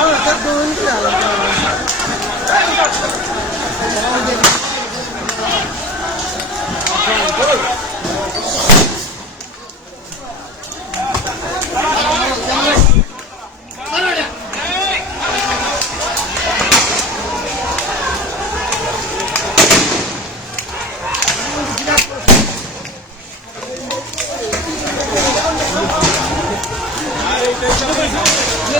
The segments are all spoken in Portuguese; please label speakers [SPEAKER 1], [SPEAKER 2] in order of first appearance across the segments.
[SPEAKER 1] Orada doğum kralı.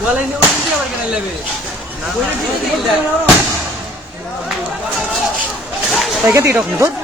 [SPEAKER 1] অনলাইনে উঠতে আবার কেন লাগে না ওইটা কি দিল তাই কে টিটক দুধ